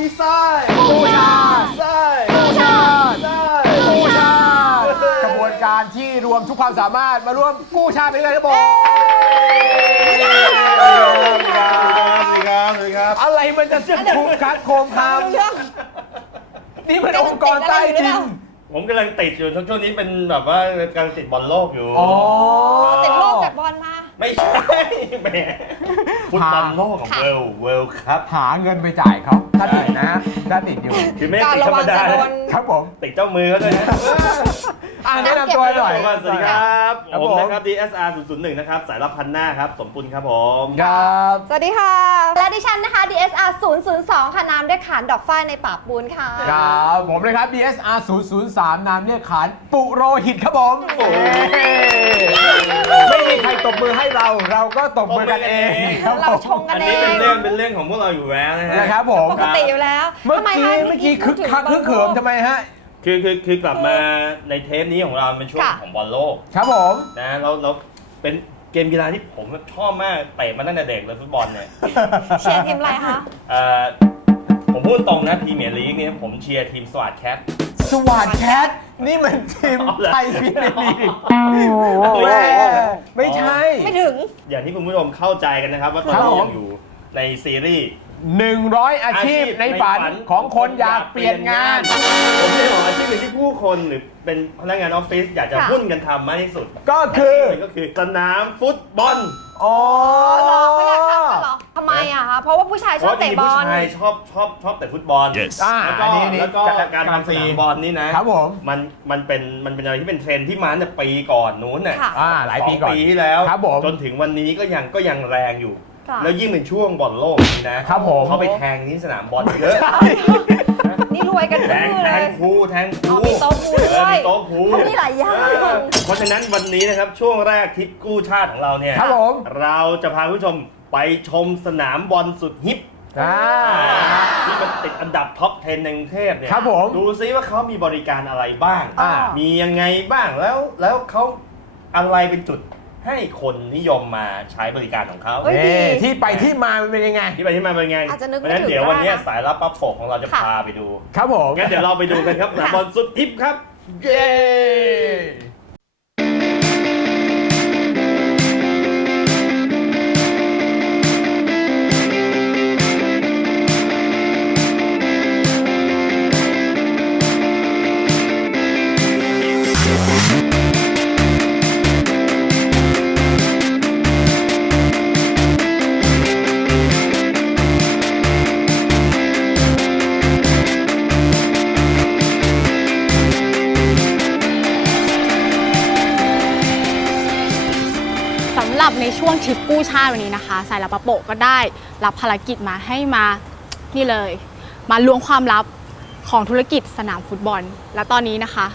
มขบวนการดีไซน์บูชาดีไซน์บูชาดีไซน์กู้ชาติกระบวนการที่รวมทุกความสามารถมาร่วมกู้ชาติไปด้วยครับผมสวัสดีครับสวัสดีครับสวัสดีครับ อะไรมันจะคุกคักโคมคามนี่มันองค์กรใต้ดินผมกำลังติดอยู่ช่วงนี้เป็นแบบว่ากำลังติดบอลโลกอยู่ อ๋อ ติดโรคจากบอลมา ไม่ใช่แหมฟุตบอลโลกของค่ะเวลเวลครับหาเงินไปจ่ายเขาถ้าติดนะถ้าติดอยู่ คือไม่ได้การติดระธรวัรงมดาจะโดนะนครับผม ติดเจ้ามือเขาด้วยนะ อ่าแนะนำตัวหน่อยสวัสดีครับครับผมผม นะครับ DSR 001นะครับสายรับพันหน้าครับ สมปุลครับผม ครับ สวัสดีค่ะ และดิฉันนะคะ DSR 002 ค่ะน้ำด้วยขานดอกฝ้ายในป่าปูนค่ะ ครับ ผมนะครับ DSR 003 นามเรียกขานปุโรหิตครับผมไม่มีใครตบมือให้เรา เราก็ตบมือกันเองครับเราผมชงกัอันนเอนี้เป็นงเรื่องเป็นเรื่องของพวกเราอยู่แล้วนะฮะ นะครับผม ปกติอยู่แล้วเมื่อทำไมกี้คะเมื่อกี้คึกคักคึกเขิมทำไมฮะ คือคือคือกลับมาในเทปนี้ของเราเป็นช่วงของบอลโลกครับผม นะเราเราเป็นเกมกีฬาที่ผมชอบมากเตะมาตั้งแต่เด็กเลยฟุตบอลเนี่ยเชียร์ทีมอะไรคะ เอ่อผมพูดตรงนะพรีเมียร์ลีกเนี่ยผมเชียร์ทีมสวัสดแคท สวัสดแคท นี่มันทีมเอาเหรอ ไทยพรีเมียร์ลีกโอ้แม่โหไม่ใช่ ไม่ถึง อย่างที่คุณผู้ชมเข้าใจกันนะครับ ว่าตอนครับนี้ผม ยังอยู่ในซีรีส์ 100 อาชีพในฝันของคนอยากเปลี่ยนงาน ผมไม่ได้บอกอาชีพหนึ่งที่ผู้คนหรือเป็นพนักงานออฟฟิศอยากจะค่ะหุ้นกันทำมากที่สุด ก็คือาชีพหนึ่งก็คือสนามฟุตบอลอ๋ออ๋อเหรอเขาอยากทำกันเหรอทำไมอะคะเพราะว่าผู้ชายเพชอบราะจริเตะงๆบอผู้ลชายชอบชอบชอบแต่ฟุตบอลอ่าแล้วก็อันนี้นี่แล้วก็การทำสนามบอลนี่นะครับผมมันมันเป็นมันเป็นอะไรที่เป็นเทรนด์ที่มาตั้งแต่ปีก่อนนู้นน่ะค่ะอ่าหลายปีก่อนสงปีที่แล้วครับผมจนถึงวันนี้ก็ยังก็ยังแรงอยู่ ค่ะ แล้วยิ่งเป็นช่วงบอลโลกนี้นะครับผม เขาไปแทงที่สนามบอลเยอะ นี่รวยกันแททั้งงคู่แทเลงยพูแทงพูอ๋อมีโต๊ะพูด้วย เออมีโต๊ะพูเขามีหลายอย่าง เออเพราะฉะนั้นวันนี้นะครับช่วงแรกทริปกู้ชาติของเราเนี่ยครับผม เราจะพาคุณผู้ชมไปชมสนามบอลสุดฮิป อ่า ที่มันติดอันดับท็อป 10 ในกรุงเทพเนี่ยครับผมดูซิว่าเขามีบริการอะไรบ้าง อ่ามียังไงบ้างแล้วแล้วเขาอะไรเป็นจุด ให้คนนิยมมาใช้บริการของเขาเฮ้ยดี นี่ที่ไปที่มามันเป็นยังไง ที่ไปที่มาเป็นไงอาจจะนึกเพไม่ราะฉะนั้นถึงเดี๋ยววันเนี้ยก็ได้นะ สายรับปั๊บโปกของเราจะค่ะพาไปดูครับผม งั้นเดี๋ยวเราไปดูกันครับสนามบอลสุดฮิปครับ เย้ ช่วงทริปกู้ชาติวันนี้นะคะสายลับปะโปะก็ได้รับภารกิจมาให้มานี่เลย มาล้วงความลับของธุรกิจสนามฟุตบอล และตอนนี้นะคะ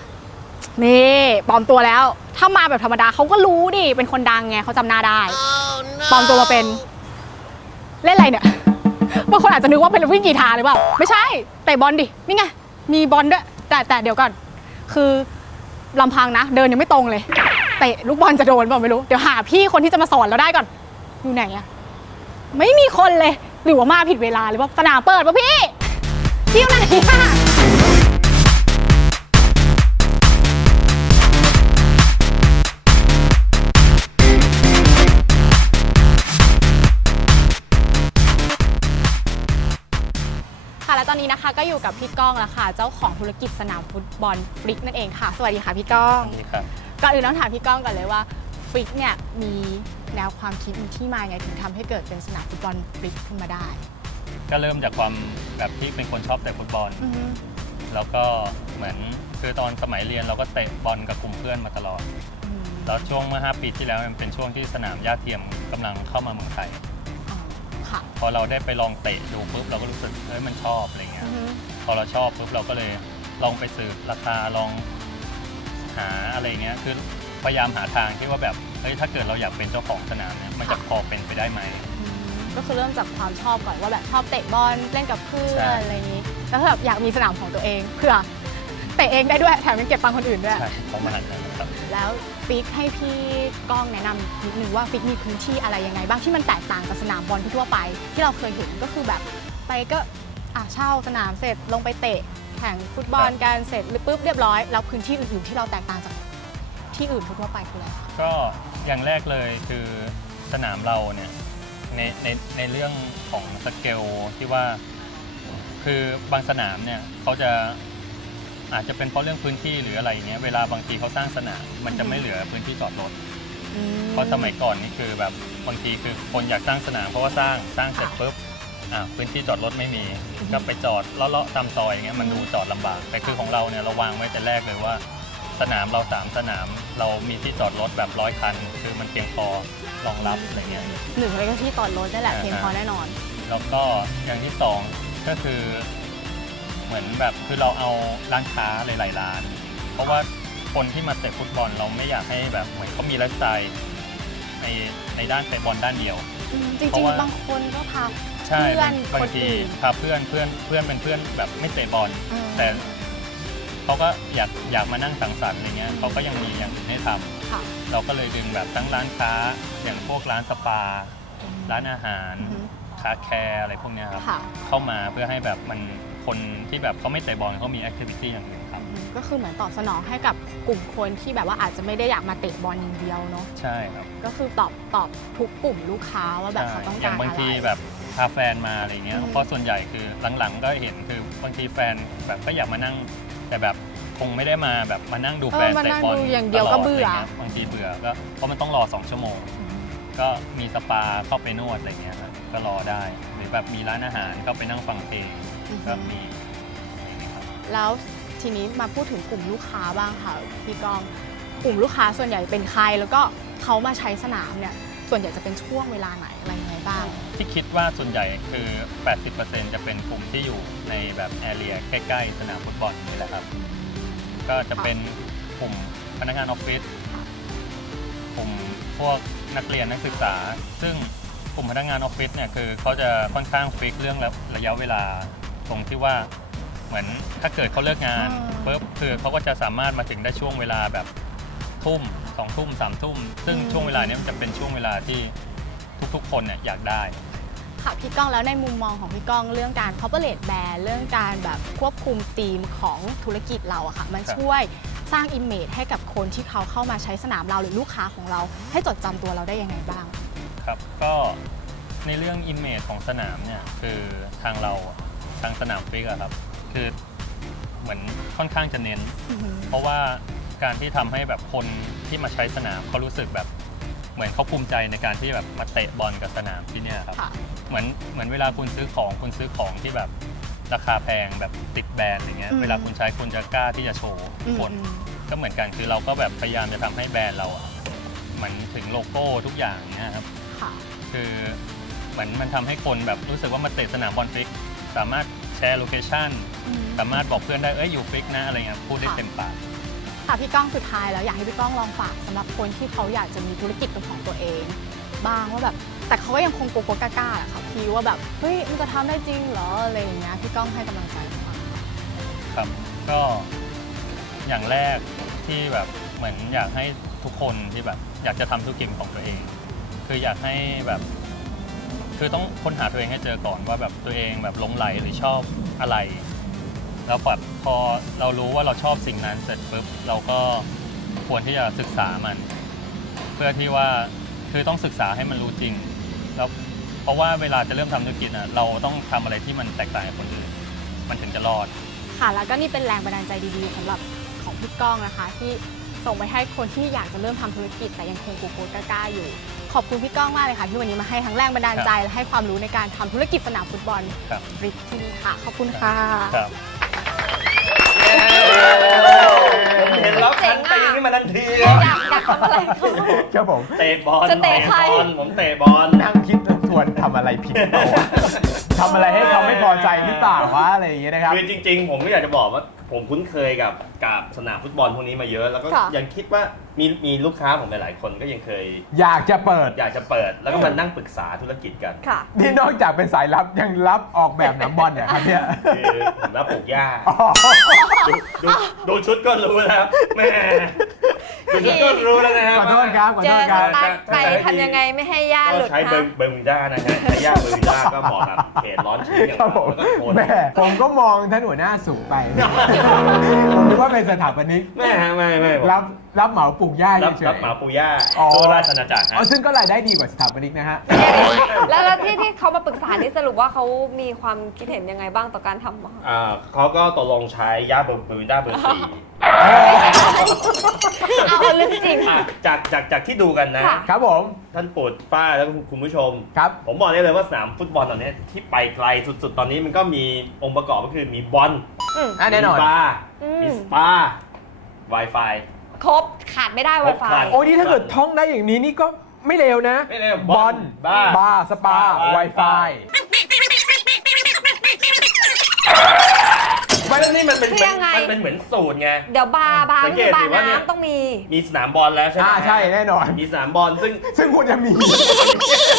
นี่ปลอมตัวแล้ว ถ้ามาแบบธรรมดาเขาก็รู้ดิเป็นคนดังไงเขาจำหน้าได้ปลอมตัวมาเป็น เล่นอะไรเนี่ยบางคนอาจจะนึกว่าเป็นวิ่งกีฬาหรือเปล่าไม่ใช่เตะบอลดินี่ไงมีบอลด้วยแต่แต่เดี๋ยวก่อน คือลำพังนะ เดินยังไม่ตรงเลย เตะลูกบอลจะโดนเปล่าไม่รู้ เดี๋ยวหาพี่คนที่จะมาสอนเราได้ก่อน อยู่ไหนอะไม่มีคนเลย หรือว่ามาผิดเวลาหรือว่าสนามเปิดป่ะพี่ พี่อยู่ไหนอะค่ะและตอนนี้นะคะก็อยู่กับพี่ก้องแล้วค่ะ เจ้าของธุรกิจสนามฟุตบอลฟลิกนั่นเองค่ะ สวัสดีค่ะพี่ก้อง นี่ครับ ก่อนอื่นต้องถามพี่ก้องก่อนเลยว่าฟลิกเนี่ยมีแนวความคิดมีที่มาไงถึงทำให้เกิดเป็นสนามฟุตบอลฟลิกขึ้นมาได้ ก็เริ่มจากความแบบที่เป็นคนชอบแต่ฟุตบอลอือฮึแล้วก็เหมือนคือตอนสมัยเรียนเราก็เตะบอลกับกลุ่มเพื่อนมาตลอดอืมแล้วช่วงเมื่อ 5 ปีที่แล้วมันเป็นช่วงที่สนามหญ้าเทียมกำลังเข้ามาเมืองไทยอ๋อค่ะพอเราได้ไปลองเตะดูปุ๊บเราก็รู้สึกเฮ้ยมันชอบอะไรเงี้อืยอฮึพอเราชอบปุ๊บเราก็เลยลองไปสืบราคาลอง หาอะไรเงี้ยคือพยายามหาทางที่ว่าแบบเฮ้ยถ้าเกิดเราอยากเป็นเจ้าของสนามเนี่ยมันจะพอเป็นไปได้ไหมอืมก็คือเริ่มจากความชอบก่อนว่าแบบชอบเตะบอลเล่นกับเพื่ใช่อนอะไรอย่างนี้ แล้วก็แบบอยากมีสนามของตัวเองเพื่อเตะเองได้ด้วยแถมยังเก็บตังค์คนอื่นด้วย ใช่ของมหาลัยนะครับ แล้วฟิกให้พี่ก้องแนะนำนิดนึงว่าฟิกมีพื้นที่อะไรยังไงบ้างที่มันแตกต่างกับสนามบอลทั่วๆไป ที่เราเคยเห็นก็คือแบบไปก็อะเช่าสนามเสร็จลงไปเตะแข่งฟุตบอลกันเสร็จหรือปุ๊บเรียบร้อยแล้วพื้นที่อื่นๆที่เราแตกต่างจากที่อื่นทั่วๆไปคืออะไรคะก็อย่างแรกเลยคือสนามเราเนี่ยในในในเรื่องของสเกลที่ว่า คือบางสนามเนี่ยเขาจะอาจจะเป็นเพราะเรื่องพื้นที่หรืออะไรอย่างเงี้ยเวลาบางทีเขาสร้างสนามมันจะไม่เหลือพื้นที่จอดรถอืมเพราะสมัยก่อนนี่คือแบบบางทีคือคนอยากสร้างสนามเพราะว่าสร้างสร้างเสร็จค่ะปุ๊บ อ่าพื้นที่จอดรถไม่มีอือฮึก็ไปจอดเลาะๆตามซอยอย่างเงี้ยมันอือฮึดูจอดลำบาก แต่คือของเราเนี่ยเราวางไว้แต่แรกเลยว่า สนามเราสามสนามเรามีที่จอดรถแบบร้อยคัน คือมันเพียงพอรองรับอะไรเงี้ย หนึ่งเลยก็ที่จอดรถนั่นแหละอ่า เพียงพอแน่นอน แล้วก็อย่างที่สองก็คือเหมือนแบบคือเราเอาร้านค้าหลายๆร้าน เพราะว่าคนที่มาเตะฟุตบอลเราไม่อยากให้แบบเหมือนเขามีไลฟ์สไตล์ในในด้านเตะบอลด้านเดียวอืมจริเพงราะว่า ๆ บางคนก็พา ใช่เพื่อนบางคนทีอื่นพาเพื่อนเพื่อนเพื่อนเป็นเพื่อนแบบไม่เตะบอลอืมแต่เขาก็อยากอยากมานั่งสังสรรค์อะไรเงี้ยเขาก็ยังมีอย่างอื่นให้ทำค่ะเราก็เลยดึงแบบทั้งร้านค้าอย่างพวกร้านสปา ร้านอาหารอือฮึคาแคร์อะไรพวกเนี้ยครับค่ะเข้ามาเพื่อให้แบบมันคนที่แบบเขาไม่เตะบอลเขามีแอคทิวิตี้อย่างอื่นทอืมก็คือเหมือนตอบสนองให้กับกลุ่มคนที่แบบว่าอาจจะไม่ได้อยากมาเตะบอลอย่างเดียวเนาะำใช่ครับก็คือตอบตอบทุกกลุ่มลูกค้าว่าแบบใช่เขาต้องอการย่างบางอะไรทีแบบ พาแฟนมาอะไรเงี้ยอืมเพราะส่วนใหญ่คือหลังๆ ก็เห็นคือบางทีแฟนแบบก็อยากมานั่ง แต่แบบคงไม่ได้มาแบบมานั่งดูเอแฟอนมาเตะนั่งบอลดูอย่างเดียวตลก็ดเบื่อะไรงี้ยบางทีเบื่อก็เพราะมันต้องรอ 2 ชั่วโมงอืมก็มีสปาเข้าไปนวดอะไรเงี้ยครับก็รอได้ หรือแบบมีร้านอาหารเข้าไปนั่งฟังเพลงก็มีครับ แล้วทีนี้มาพูดถึงกลุ่มลูกค้าบ้างค่ะพี่กองกลุ่มลูกค้าส่วนใหญ่เป็นใครแล้วก็เขามาใช้สนามเนี่ย ส่วนใหญ่จะเป็นช่วงเวลาไหนอะไรยังไงบ้าง ที่คิดว่าส่วนใหญ่คือ 80%จะเป็นกลุ่มที่อยู่ในแบบแอเรียใกล้ๆ สนามฟุตบอลนี่แหละครับ ก็จะเป็นกลุ่มพนักงานออฟฟิศกลุ่มพวกนักเรียนนักศึกษา ซึ่งกลุ่มพนักงานออฟฟิศเนี่ยคือเขาจะค่อนข้างฟิกเรื่องระยะเวลาตรงที่ว่าเหมือนถ้าเกิดเขาเลิกงานอ่าปุ๊บคือเขาก็จะสามารถมาถึงได้ช่วงเวลาแบบ ทุ่มสองทุ่มสามทุ่ม ซึ่งช่วงเวลาเนี้ยมันจะเป็นช่วงเวลาที่ทุกๆ คนเนี่ยอยากได้ ค่ะพี่ก้องแล้วในมุมมองของพี่ก้องเรื่องการ corporate brand เรื่องการแบบควบคุมธีมของธุรกิจเราอะค่ะ มันครับช่วยสร้าง image ให้กับคนที่เขาเข้ามาใช้สนามเราหรือลูกค้าของเรา ให้จดจำตัวเราได้ยังไงบ้าง ครับก็ในเรื่อง image ของสนามเนี่ยคือทางเราอะทางสนามฟิกอะครับ คือเหมือนค่อนข้างจะเน้นอือหือเพราะว่า การที่ทำให้แบบคนที่มาใช้สนามเขารู้สึกแบบเหมือนเขาภูมิใจในการที่แบบมาเตะบอลกับสนามที่เนี่ยครับค่ะเหมือนเหมือนเวลาคุณซื้อของคุณซื้อของที่แบบราคาแพงแบบติดแบรนด์อะไรเงี้ยอืมเวลาคุณใช้คุณจะกล้าที่จะโชว์อืมคนอืมก็เหมือนกันคือเราก็แบบพยายามจะทำให้แบรนด์เราอะเหมือนถึงโลโก้ทุกอย่างเนี่ยครับค่ะคือเหมือนมันทำให้คนแบบรู้สึกว่ามาเตะสนามบอลฟิก สามารถแชร์โลเคชั่นอืมสามารถบอกเพื่อนได้เอ้ยอยู่ฟิกนะอะไรเงี้ยพูดได้เต็มปาก ค่ะพี่ก้องสุดท้ายแล้วอยากให้พี่ก้องลองฝากสำหรับคนที่เขาอยากจะมีธุรกิจเป็นของตัวเอง บ้างว่าแบบ แต่เขาก็ยังคงโกโก้กล้าๆแหละค่ะพี่ว่าแบบเฮ้ยมันจะทำได้จริงเหรออะไรอย่างเงี้ยพี่ก้องให้กำลังใจเขาบ้างค่ะครับก็อย่างแรกที่แบบเหมือนอยากให้ทุกคนที่แบบ อยากจะทำธุรกิจของตัวเอง คืออยากให้แบบ คือต้องค้นหาตัวเองให้เจอก่อนว่าแบบตัวเองแบบหลงไหลหรือชอบอะไร แล้วแบบพอเรารู้ว่าเราชอบสิ่งนั้นเสร็จปุ๊บเราก็ควรที่จะศึกษามัน เพื่อที่ว่าคือต้องศึกษาให้มันรู้จริงแล้วเพราะว่าเวลาจะเริ่มทำธุรกิจนะเราต้องทำอะไรที่มันแตกต่างจากคนอื่นมันถึงจะรอด ค่ะ แล้วก็นี่เป็นแรงบันดาลใจดีๆสำหรับของพี่ก้องนะคะ ที่ส่งไปให้คนที่อยากจะเริ่มทำธุรกิจ แต่ยังคงโกโก้กล้าๆอยู่ ขอบคุณพี่ก้องมากเลยค่ะ ที่วันนี้มาให้ทั้งแรงบันดาลใจและให้ความรู้ในการทำธุรกิจสนามฟุตบอลครับ ริกที่นี่ค่ะ ขอบคุณค่ะ ครับ เห็นแล้วคันตีนี้มาทันทีอยากอยกทำอะไรเขาครับผมเตะบอลจะเตะบอลผมเตะบอล นั่งคิดทวนทำอะไรผิดเปาทำอะไรให้เขาไม่พอใจหรือเปล่าวะอะไรอย่างเงี้ยนะครับ คือจริงๆ ผมไม่อยากจะบอกว่า ผมคุ้นเคยกับกับสนามฟุตบอลพวกนี้มาเยอะ แล้วก็ค่ะ ยังคิดว่ามีมีลูกค้าผมหลายๆคนก็ยังเคย อยากจะเปิด อยากจะเปิดแล้วก็มานั่งปรึกษาธุรกิจกัน ค่ะ นี่นอกจากเป็นสายลับยังรับออกแบบหนังบอลเนี่ยครับเนี่ย คือผมรับปลูกหญ้าอ๋อดูดูดูชุดก็รู้แล้วแม่ดูชุด ก็รู้แล้วนะครับขอโทษครับขอเจโทอษสครับ ตาร์ทไปทำยังไงไม่ให้ย่าหก็ลุดใช้เบอคะร์เบอร์มิวด้านะฮะใช้หญ้าเบอร์มิวด้าก็เหมาะกับเขตร้อนชื้นอย่างครับผเรามแล้วก็โคนแม่ผมก็มองท่านหัวหน้าสูงไป ผมนึกว่าเป็นสถาปนิกแม่ฮะไม่ไม่ผมรับรับเหมาปลูกหญ้ารับเฉยๆรับเหมาปูย่าอ๋อ ทั่วราชอาณาจักรอ๋อฮะซึ่งก็รายได้ดีกว่าสถาปนิกนะฮะ แล้วแล้วที่ที่เขามาปรึกษานี่สรุปว่าเขามีความคิดเห็นยังไงบ้างต่อการทำอะอ่าเขาก็ตกลงใช้หญ้าเบอร์มิวด้าเบอร์สี่ เอาเอาเรื่องจริง อะจากจากจากที่ดูกันนะ ค่ะ ครับผม ท่านโปรดป้าแล้วก็คุณผู้ชม ครับ ผมบอกได้เลยว่าสนามฟุตบอลตอนนี้ที่ไปไกลสุดๆ ตอนนี้มันก็มีองค์ประกอบก็คือมีบอลอืม อะแน่นอน มีบาร์อืม มีสปา Wi-Fi ครบขาดไม่ได้ ครบครั Wi-Fi นโอ้ยนี่ถ้าเกิดท่องได้อย่างนี้นี่ก็ไม่เลวนะ ไม่เลวบอลบาร์บาร์สปา Wi-Fi ไม่แล้วนี่มันเป็นคือยังไง มันเป็นเหมือนสูตรไง เดี๋ยวบาร์บาร์สังเกไม่ตใช่บาสิร์ว่าเนี่ย น้ำต้องมี มีสนามบอลแล้วใช่ไหมอ่าใช่แน่นอน มีสนามบอลซึ่ง ซึ่งควรจะมี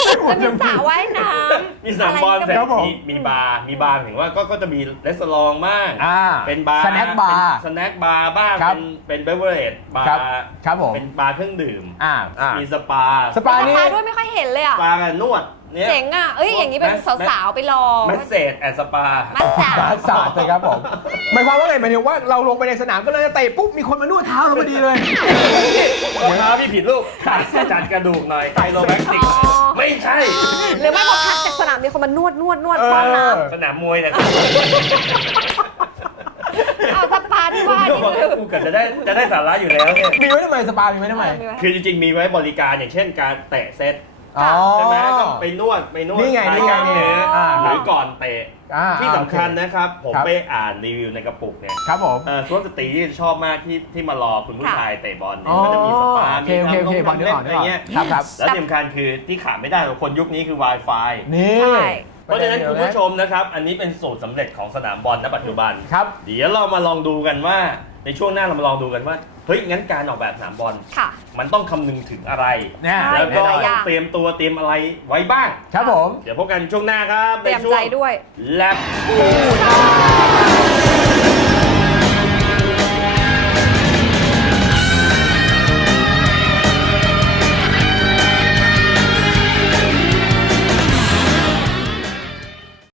ซึ่งควจะรมีจะสมีระว่ายน้ำมีสนามบอละเสร็ไรจครับผม มีมีบาร์มีบาร์ถึงว่าก็ก็จะมีรีสอร์ทบ้างอ่าเป็นบาร์สแน็คบาร์ สแน็คบาร์บ้างครับ เป็นเป็นเบเวอร์เรจบาครับ ร์ครับผม เป็นบาร์เครื่องดื่ม อ่าอ่า มีสปาสปา รานี่คาด้วยไม่ค่อยเห็นเลยอะ สปากับนวดเนี่ย เจ๋งอะ เอ้ย อย่างนี้เป็นสาวๆไปลอง แมสเซจแอนสปามัสสาบาสาดเลยครับผมหมายความว่าไงหมายถึงว่าเราลงไปในสนามก็เลยจะเตะปุ๊บมีคนมานวดเท้าเราพอดีเลย รองเท้าพี่ผิดลูกขาดเส้นจัดกระดูกหน่อยไคโรแบคติกอ๋อไม่ใช่ หรือไม่พอพักจากสนามมีคนมานวดนวดนวดป้อนน้เออสนามมวยเนี่ยำเอาสปาที่ว่ากูนี่บอกคือ กูเกิดจะได้จะได้สาระอยู่แล้วเนี่ย มีไว้ทำไมสปามีไว้ทำไม มีไว้ คือจริงๆ มีไว้บริการอย่างเช่นการเตะเซตอ๋อ ใช่ไหมก็ไปนวดไปนวดนี่ไงนี่ไงคลายกล้ามเนื้ออ่าหรือก่อนเตะอ่าที่สำคัญนะครับ ผมครับ ไปอ่านรีวิวในกระปุกเนี่ยครับผม เอ่อสุภาพสตรีที่ชอบมากที่ที่มารอคุณผู้ชายเตะบอลเนี่อ๋ยอก็จะมีสปาโอเคมีโอเคโอเคทำบอลลงนึกเล่ออกนนึอะกออกไรเงี้ย ครับครับ แล้วที่สำคัญคือที่ขาดไม่ได้ของคนยุคนี้คือ Wi-Fi นี่ใช่ เพราะฉะนั้นคุณผู้ชมนะครับ อันนี้เป็นสูตรสำเร็จของสนามบอลณปัจจุบัน ครับ เดี๋ยวเรามาลองดูกันว่า ในช่วงหน้าเรามาลองดูกันว่า เฮ้ย งั้นการออกแบบสนามบอล ค่ะ มันต้องคำนึงถึงอะไรเนี่ยใช่แล้วก็หลายอย่าง เตรียมตัวเตรียมอะไรไว้บ้าง ครับผม เดี๋ยวพบกันช่วงหน้าครับเตรียมในช่วใจงด้วย แลบ